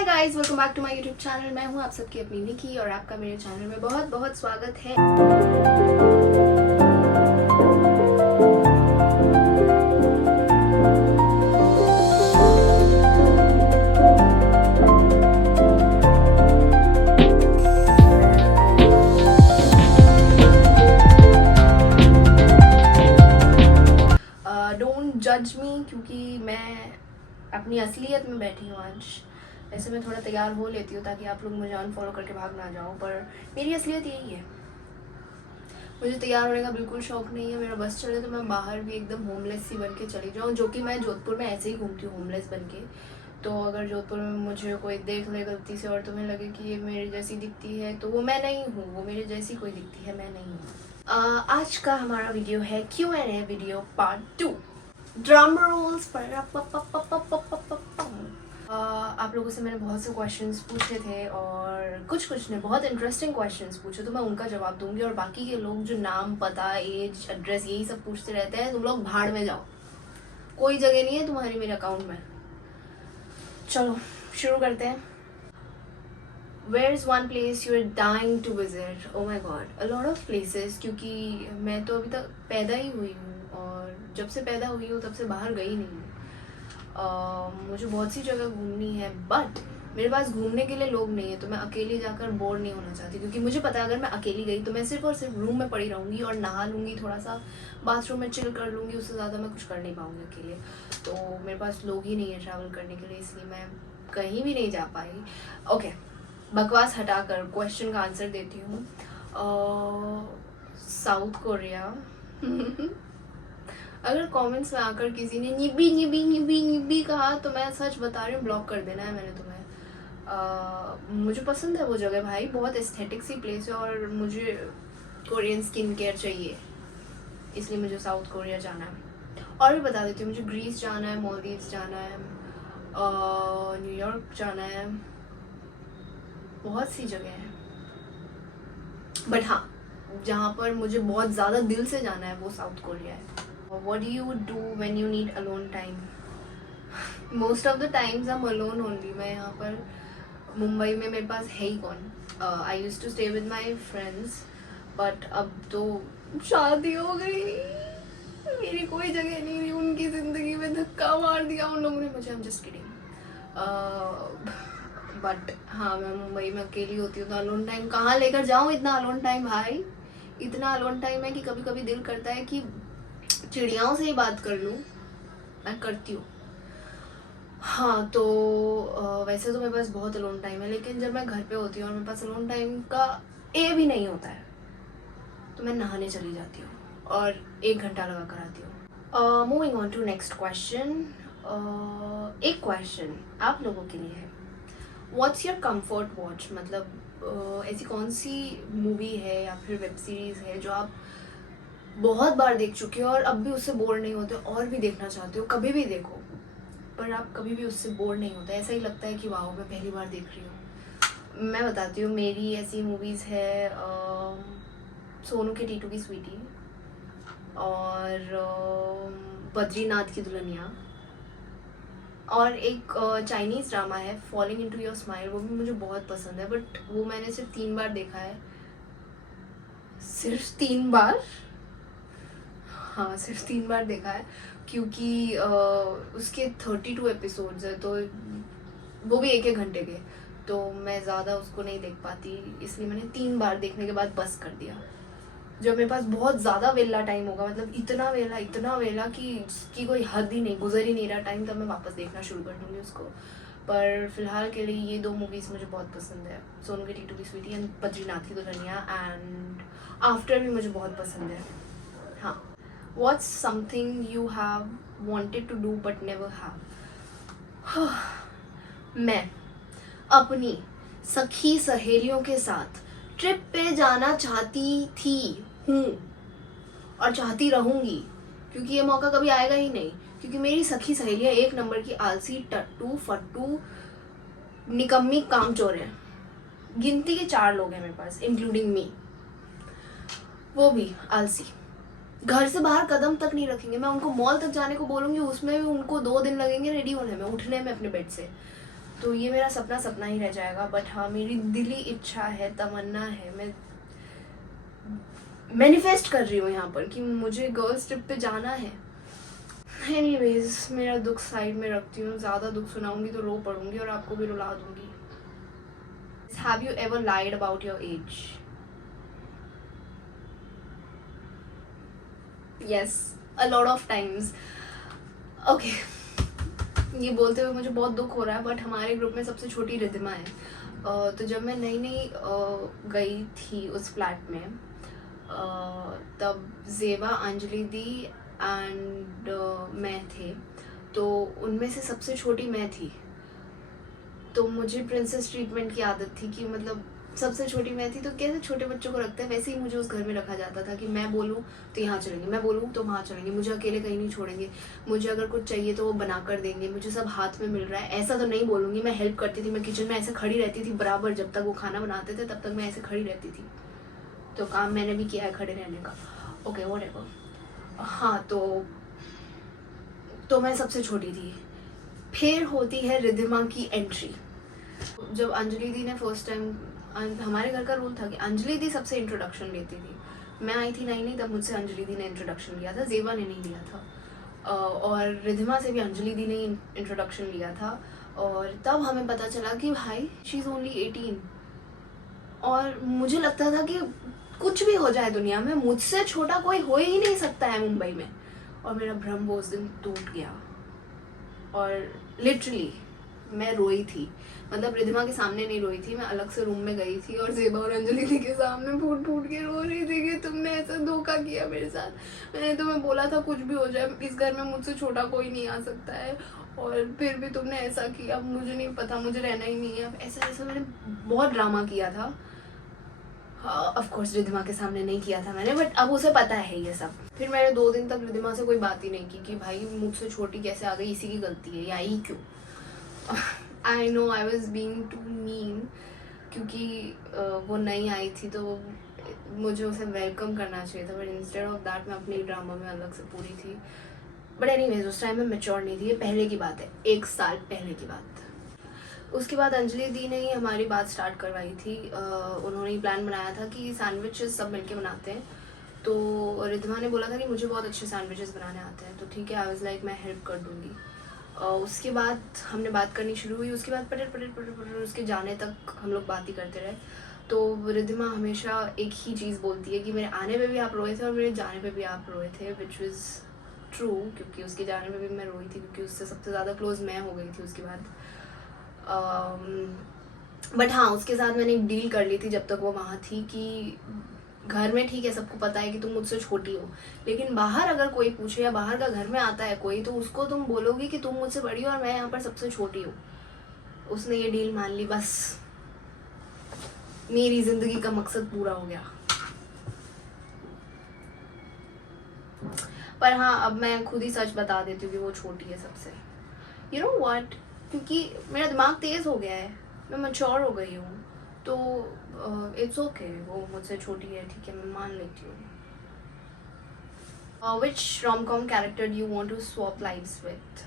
Hi guys, welcome back to my YouTube channel. मैं हूं आप सबकी अपनी निकी और आपका मेरे चैनल में बहुत बहुत स्वागत है। डोंट जज मी, क्योंकि मैं अपनी असलियत में बैठी हूँ आज। वैसे मैं थोड़ा तैयार हो लेती हूँ ताकि आप लोग मुझे अनफॉलो करके भाग ना जाओ, पर मेरी असलियत यही है। मुझे तैयार होने का बिल्कुल शौक नहीं है। मेरा बस चले तो मैं बाहर भी एकदम होमलेस सी बन के चली जाऊँ, जो कि मैं जोधपुर में ऐसे ही घूमती हूँ होमलेस बन के। तो अगर जोधपुर में मुझे कोई देख ले गलती से और तुम्हें लगे कि ये मेरे जैसी दिखती है, तो वो मैं नहीं हूँ। वो मेरे जैसी कोई दिखती है, मैं नहीं हूँ। आज का हमारा वीडियो है Q&A video part 2। Drum roles पर आप लोगों से मैंने बहुत से क्वेश्चंस पूछे थे और कुछ ने बहुत इंटरेस्टिंग क्वेश्चंस पूछे, तो मैं उनका जवाब दूंगी। और बाकी के लोग जो नाम, पता, एज, एड्रेस यही सब पूछते रहते हैं, तुम लोग भाड़ में जाओ। कोई जगह नहीं है तुम्हारी मेरे अकाउंट में। चलो शुरू करते हैं। Where is one place you are dying to visit? Oh my god, a lot of places, क्योंकि मैं तो अभी तक पैदा ही हुई हूँ और जब से पैदा हुई हूँ तब से बाहर गई नहीं हूँ। मुझे बहुत सी जगह घूमनी है, बट मेरे पास घूमने के लिए लोग नहीं है, तो मैं अकेली जाकर बोर नहीं होना चाहती। क्योंकि मुझे पता है अगर मैं अकेली गई तो मैं सिर्फ और सिर्फ रूम में पड़ी रहूँगी और नहा लूँगी, थोड़ा सा बाथरूम में चिल कर लूँगी, उससे ज़्यादा मैं कुछ कर नहीं पाऊँगी अकेले। तो मेरे पास लोग ही नहीं है ट्रैवल करने के लिए, इसलिए मैं कहीं भी नहीं जा पाई। ओके, बकवास हटाकर क्वेश्चन का आंसर देती हूँ। South Korea. अगर कमेंट्स में आकर किसी ने निबी निबी निबी निबी कहा तो मैं सच बता रही हूँ, ब्लॉक कर देना है मैंने तुम्हें। मुझे पसंद है वो जगह भाई, बहुत एस्थेटिक सी प्लेस है और मुझे कोरियन स्किन केयर चाहिए, इसलिए मुझे साउथ कोरिया जाना है। और भी बता देती हूँ, मुझे ग्रीस जाना है, मालदीव्स जाना है, न्यूयॉर्क जाना है, बहुत सी जगह है। बट हाँ, जहाँ पर मुझे बहुत ज़्यादा दिल से जाना है वो साउथ कोरिया है। What do you do when you need alone time? Most of the times I'm alone only. मैं यहाँ पर मुंबई में मेरे पास है ही कौन। I used to stay with my friends, but अब तो शादी हो गई, मेरी कोई जगह नहीं रही उनकी ज़िंदगी में, धक्का मार दिया उन लोगों ने मुझे। I'm just kidding. बट हाँ, मैं मुंबई में अकेली होती हूँ तो अलोन टाइम कहाँ लेकर जाऊँ। इतना अलोन टाइम भाई, इतना अलोन टाइम है कि कभी कभी दिल करता है कि चिड़ियाओं से ही बात कर लूँ। मैं करती हूँ। हाँ, तो वैसे तो मेरे पास बहुत अलोन टाइम है, लेकिन जब मैं घर पे होती हूँ और मेरे पास अलोन टाइम का ए भी नहीं होता है, तो मैं नहाने चली जाती हूँ और 1 घंटा लगा कर आती हूँ। Moving on to next question. एक क्वेश्चन आप लोगों के लिए है, व्हाट्स योर कंफर्ट वॉच? मतलब ऐसी कौन सी मूवी है या फिर वेब सीरीज़ है जो आप बहुत बार देख चुके हो और अब भी उससे बोर नहीं होते और भी देखना चाहते हो? कभी भी देखो पर आप कभी भी उससे बोर नहीं होते, ऐसा ही लगता है कि वाह मैं पहली बार देख रही हूँ। मैं बताती हूँ, मेरी ऐसी मूवीज़ है सोनू के टीटू की स्वीटी और बद्रीनाथ की दुल्हनिया, और एक चाइनीज़ ड्रामा है फॉलिंग इनटू योर स्माइल, वो भी मुझे बहुत पसंद है। बट वो मैंने सिर्फ 3 बार देखा है, सिर्फ 3 बार। हाँ, सिर्फ 3 बार देखा है, क्योंकि उसके 32 एपिसोड्स है, तो वो भी 1-1 घंटे के, तो मैं ज़्यादा उसको नहीं देख पाती, इसलिए मैंने 3 बार देखने के बाद बस कर दिया। जब मेरे पास बहुत ज़्यादा वेला टाइम होगा, मतलब इतना वेला कि इसकी कोई हद ही नहीं, गुजर ही नहीं रहा टाइम, तब मैं वापस देखना शुरू कर दूँगी उसको। पर फिलहाल के लिए ये 2 मूवीज़ मुझे बहुत पसंद है, सोनू के टीटू की स्वीटी एंड बद्रीनाथ की दुल्हनिया, एंड आफ्टर भी मुझे बहुत पसंद है। हाँ, What's something you have wanted to do but never have? मैं अपनी सखी सहेलियों के साथ ट्रिप पे जाना चाहती हूँ और चाहती रहूँगी, क्योंकि ये मौका कभी आएगा ही नहीं। क्योंकि मेरी सखी सहेलियाँ 1 नंबर की आलसी, टट्टू, फट्टू, निकम्मी, कामचोर हैं। गिनती के 4 लोग हैं मेरे पास, इंक्लूडिंग मी, वो भी आलसी। घर से बाहर कदम तक नहीं रखेंगे। मैं उनको मॉल तक जाने को बोलूँगी, उसमें भी उनको 2 दिन लगेंगे रेडी होने में, उठने में अपने बेड से। तो ये मेरा सपना सपना ही रह जाएगा। बट हाँ, मेरी दिली इच्छा है, तमन्ना है, मैं मैनिफेस्ट कर रही हूँ यहाँ पर कि मुझे गर्ल्स ट्रिप पे जाना है। एनीवेज, मेरा दुख साइड में रखती हूँ, ज़्यादा दुख सुनाऊंगी तो रो पड़ूंगी और आपको भी रुला दूंगी। Have you ever lied about your age? Yes, a lot of times. Okay. ये बोलते हुए मुझे बहुत दुख हो रहा है, बट हमारे ग्रुप में सबसे छोटी रिद्धिमा है। तो जब मैं नई नई गई थी उस फ्लैट में, तब जेबा, अंजलि दी एंड मैं थे। तो उनमें से सबसे छोटी मैं थी, तो मुझे प्रिंसेस ट्रीटमेंट की आदत थी कि मतलब सबसे छोटी मैं थी, तो कैसे छोटे बच्चों को रखते हैं वैसे ही मुझे उस घर में रखा जाता था कि मैं बोलूँ तो यहाँ चलेंगे, मैं बोलूँ तो वहाँ चलेंगे, मुझे अकेले कहीं नहीं छोड़ेंगे, मुझे अगर कुछ चाहिए तो वो बना कर देंगे, मुझे सब हाथ में मिल रहा है ऐसा तो नहीं बोलूँगी। मैं हेल्प करती थी, मैं किचन में ऐसे खड़ी रहती थी बराबर, जब तक वो खाना बनाते थे तब तक मैं ऐसे खड़ी रहती थी। तो काम मैंने भी किया है खड़े रहने का। Okay, whatever. हाँ, तो मैं सबसे छोटी थी। फिर होती है रिद्धिमा की एंट्री। जब अंजलि दी ने फर्स्ट टाइम, हमारे घर का रूल था कि अंजलि दी सबसे इंट्रोडक्शन लेती थी। मैं आई थी नई नई, तब मुझसे अंजलि दी ने इंट्रोडक्शन लिया था, जेबा ने नहीं लिया था। और रिद्धिमा से भी अंजलि दी ने इंट्रोडक्शन लिया था। और तब हमें पता चला कि भाई शी इज़ ओनली 18। और मुझे लगता था कि कुछ भी हो जाए दुनिया में, मुझसे छोटा कोई हो ही नहीं सकता है मुंबई में। और मेरा भ्रम वो उस दिन टूट गया और लिटरली मैं रोई थी। मतलब रिद्धिमा के सामने नहीं रोई थी, मैं अलग से रूम में गई थी और जेबा और अंजलि दी के सामने फूट फूट के रो रही थी कि तुमने ऐसा धोखा किया मेरे साथ। मैंने तुम्हें बोला था कुछ भी हो जाए इस घर में मुझसे छोटा कोई नहीं आ सकता है, और फिर भी तुमने ऐसा किया, मुझे नहीं पता, मुझे रहना ही नहीं है। ऐसा ऐसा मैंने बहुत ड्रामा किया था। ऑफ कोर्स रिद्धिमा के सामने नहीं किया था मैंने, बट अब उसे पता है ये सब। फिर मैंने 2 दिन तक रिद्धिमा से कोई बात ही नहीं की कि भाई मुझसे छोटी कैसे आ गई, इसी की गलती है या आई क्यों। I know I was being too mean, क्योंकि वो नई आई थी तो मुझे उसे वेलकम करना चाहिए था, बट इंस्टेड ऑफ दैट मैं अपनी ड्रामा में अलग से पूरी थी। बट एनीवेज, उस टाइम में मैच्योर नहीं थी, ये पहले की बात है, 1 साल पहले की बात। उसके बाद अंजलि दी ने ही हमारी बात स्टार्ट करवाई थी। उन्होंने ही प्लान बनाया था कि सैंडविचेस सब मिलके बनाते हैं। तो रिद्धिमा ने बोला था कि मुझे बहुत अच्छे सैंडविचेस बनाने आते हैं, तो ठीक है, आई वाज लाइक मैं हेल्प कर दूँगी। उसके बाद हमने बात करनी शुरू हुई। उसके बाद पटर पटर पटर पटर उसके जाने तक हम लोग बात ही करते रहे। तो रिद्धिमा हमेशा एक ही चीज़ बोलती है कि मेरे आने पे भी आप रोए थे और मेरे जाने पे भी आप रोए थे, विच वाज ट्रू, क्योंकि उसके जाने पे भी मैं रोई थी क्योंकि उससे सबसे ज़्यादा क्लोज मैं हो गई थी उसके बाद। बट हाँ, उसके साथ मैंने एक डील कर ली थी जब तक वो वहाँ थी कि घर में ठीक है सबको पता है कि तुम मुझसे छोटी हो, लेकिन बाहर अगर कोई पूछे या बाहर का घर में आता है कोई, तो उसको तुम बोलोगी कि तुम मुझसे बड़ी हो और मैं यहाँ पर सबसे छोटी हूँ। उसने ये डील मान ली, बस मेरी जिंदगी का मकसद पूरा हो गया। पर हाँ, अब मैं खुद ही सच बता देती हूँ कि वो छोटी है सबसे। यू नो व्हाट, क्योंकि मेरा दिमाग तेज हो गया है, मैं मैच्योर हो गई हूँ, तो इट्स ओके, वो मुझसे छोटी है, ठीक है, मैं मान लेती हूँ। Which rom-com character do you want to swap lives with?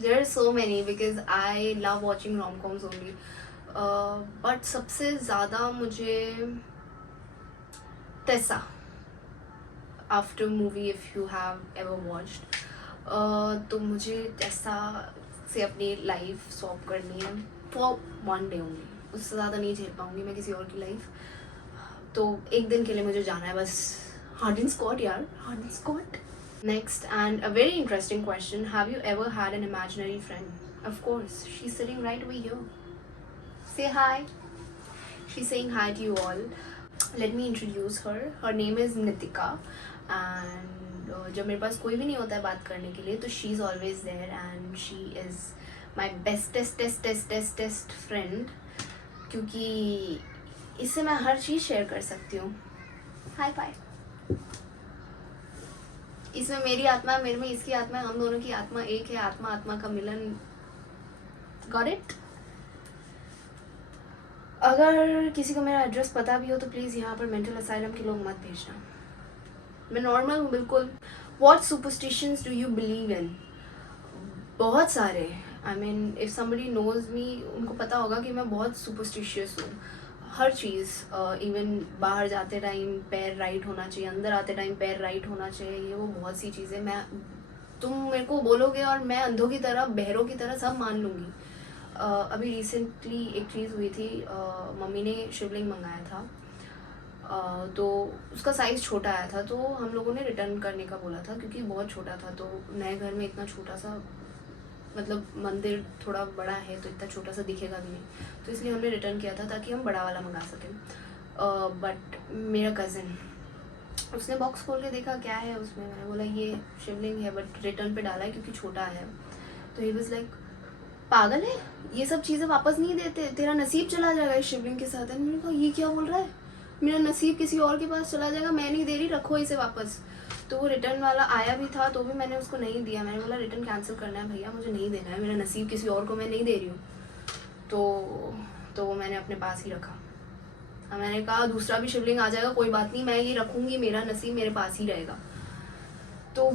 There are so many because I love watching rom-coms only. But सबसे ज़्यादा मुझे Tesa, after movie, if you have ever watched, तो मुझे टेसा से अपनी लाइफ स्वैप करनी है फॉर 1 डे ओनली। उससे ज़्यादा नहीं झेल पाऊँगी मैं किसी और की लाइफ, तो एक दिन के लिए मुझे जाना है बस। हार्डन स्कॉट यार, Harden Scott. Next, and a very interesting question, have you ever had an imaginary friend? Of course, she's sitting right over here. Say hi. She's saying hi to you all. Let me introduce her. Her name is Nitika, and जब मेरे पास कोई भी नहीं होता है बात करने के लिए, तो she is always there and she is my bestest friend, क्योंकि इससे मैं हर चीज़ शेयर कर सकती हूँ। Hi fi. इसमें मेरी आत्मा है, मेरे में इसकी आत्मा है, हम दोनों की आत्मा एक है, आत्मा आत्मा का मिलन। Got it? अगर किसी को मेरा एड्रेस पता भी हो तो प्लीज़ यहाँ पर मेंटल असाइलम के लोग मत भेजना। मैं नॉर्मल हूँ बिल्कुल। What superstitions do you believe in? बहुत सारे। I mean if somebody knows me, उनको पता होगा कि मैं बहुत सुपरस्टिशियस हूँ। हर चीज़, इवन बाहर जाते टाइम पैर राइट होना चाहिए, अंदर आते टाइम पैर राइट होना चाहिए, ये वो बहुत सी चीज़ें मैं, तुम मेरे को बोलोगे और मैं अंधों की तरह बहरों की तरह सब मान लूँगी। अभी रिसेंटली एक चीज़ हुई थी, मम्मी ने शिवलिंग मंगाया था, तो उसका साइज़ छोटा आया था, तो हम लोगों ने रिटर्न करने का बोला था क्योंकि बहुत छोटा था। तो नए घर में इतना छोटा सा, मतलब मंदिर थोड़ा बड़ा है तो इतना छोटा सा दिखेगा भी नहीं, तो इसलिए हमने रिटर्न किया था ताकि हम बड़ा वाला मंगा सकें। बट मेरा कज़न, उसने बॉक्स खोल के देखा क्या है उसमें, मैंने बोला ये शिवलिंग है बट रिटर्न पे डाला है क्योंकि छोटा है। तो ही वाज लाइक, पागल है, ये सब चीज़ें वापस नहीं देते, तेरा नसीब चला जाएगा इस शिवलिंग के साथ। मैंने कहा ये क्या बोल रहा है, मेरा नसीब किसी और के पास चला जाएगा, मैं नहीं दे रही, रखो इसे वापस। तो वो रिटर्न वाला आया भी था तो भी मैंने उसको नहीं दिया, मैंने बोला रिटर्न कैंसिल करना है भैया, मुझे नहीं देना है, मेरा नसीब किसी और को मैं नहीं दे रही हूँ। तो वो मैंने अपने पास ही रखा। मैंने कहा दूसरा भी शिवलिंग आ जाएगा कोई बात नहीं, मैं ये रखूँगी, मेरा नसीब मेरे पास ही रहेगा। तो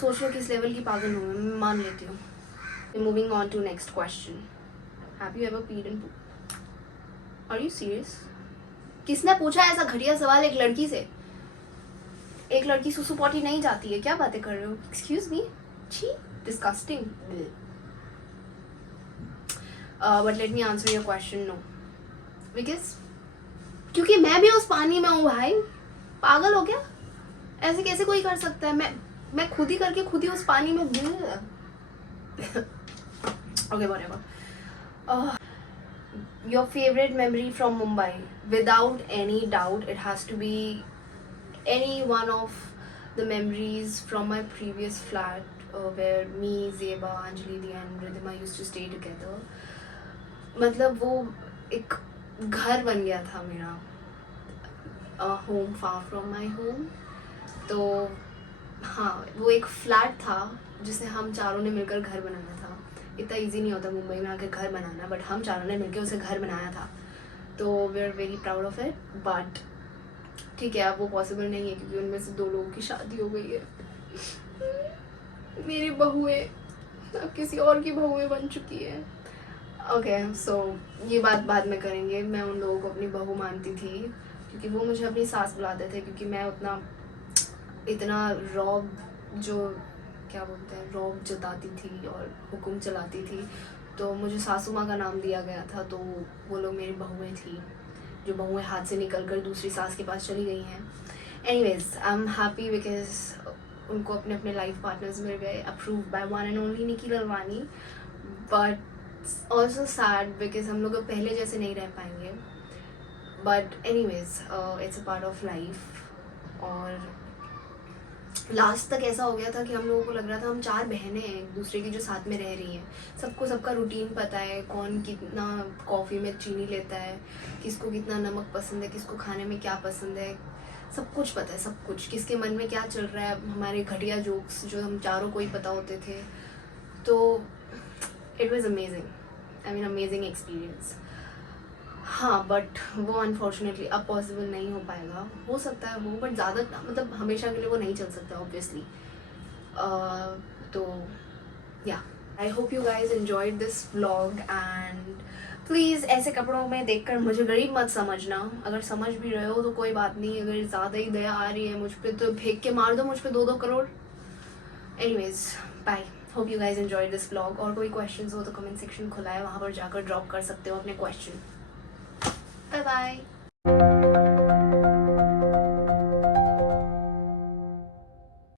सोच लो किस लेवल की पागल हूँ मैं, मान लेती हूँ। Moving on to next question, have you ever peed in poop? Are you serious? किसने पूछा ऐसा घटिया सवाल एक लड़की से? एक लड़की सुसु पॉटी नहीं जाती है, क्या बातें कर रहे हो? एक्सक्यूज मी, छी, disgusting. But let me answer your question, no, because क्योंकि मैं भी उस पानी में हूँ भाई, पागल हो क्या? ऐसे कैसे कोई कर सकता है? मैं खुद ही करके खुद ही उस पानी में okay whatever. Your favorite memory from Mumbai? Without any doubt, it has to be any one of the memories from my previous flat, where me, Zeba, Anjali and Ridhima used to stay together. मतलब वो एक घर बन गया था मेरा, home far from my home. तो हाँ, वो एक फ्लैट था जिसे हम चारों ने मिलकर घर बनाया था। इतना इजी नहीं होता मुंबई में आके घर बनाना, बट हम चारों ने मिलकर उसे घर बनाया था, तो we are very proud of it. But ठीक है, अब वो पॉसिबल नहीं है क्योंकि उनमें से 2 लोगों की शादी हो गई है। मेरी बहुएं अब किसी और की बहुएं बन चुकी है। ओके, सो ये बात बाद में करेंगे। मैं उन लोगों को अपनी बहू मानती थी क्योंकि वो मुझे अपनी सास बुलाते थे, क्योंकि मैं इतना रॉब, जो क्या बोलते हैं, रॉब जताती थी और हुक्म चलाती थी, तो मुझे सासू माँ का नाम दिया गया था। तो वो लोग मेरी बहुएं थी, जो बहुएं हाथ से निकल कर दूसरी सास के पास चली गई हैं। Anyways, I am happy because उनको अपने अपने लाइफ पार्टनर्स मिल गए, approve by one and only Nikki Lalwani. But also sad because हम लोग पहले जैसे नहीं रह पाएंगे। But anyways, it's a part of life. और लास्ट तक ऐसा हो गया था कि हम लोगों को लग रहा था हम 4 बहनें हैं एक दूसरे की जो साथ में रह रही हैं। सबको सबका रूटीन पता है, कौन कितना कॉफ़ी में चीनी लेता है, किसको कितना नमक पसंद है, किसको खाने में क्या पसंद है, सब कुछ पता है, सब कुछ, किसके मन में क्या चल रहा है। हमारे घटिया जोक्स जो हम चारों को ही पता होते थे। तो it was amazing, I mean amazing experience. हाँ, बट वो अनफॉर्चुनेटली अब पॉसिबल नहीं हो पाएगा। हो सकता है वो, बट ज़्यादा मतलब हमेशा के लिए वो नहीं चल सकता ऑब्वियसली। तो या, I hope you guys enjoyed this vlog and please ऐसे कपड़ों में देखकर मुझे गरीब मत समझना। अगर समझ भी रहे हो तो कोई बात नहीं, अगर ज़्यादा ही दया आ रही है मुझ पर तो फेंक के मार दो मुझ पर 2-2 crore. Anyways, bye, hope you guys enjoyed this vlog. और कोई क्वेश्चंस हो तो कमेंट सेक्शन खुला है, वहाँ पर जाकर ड्रॉप कर सकते हो अपने क्वेश्चन। Bye bye.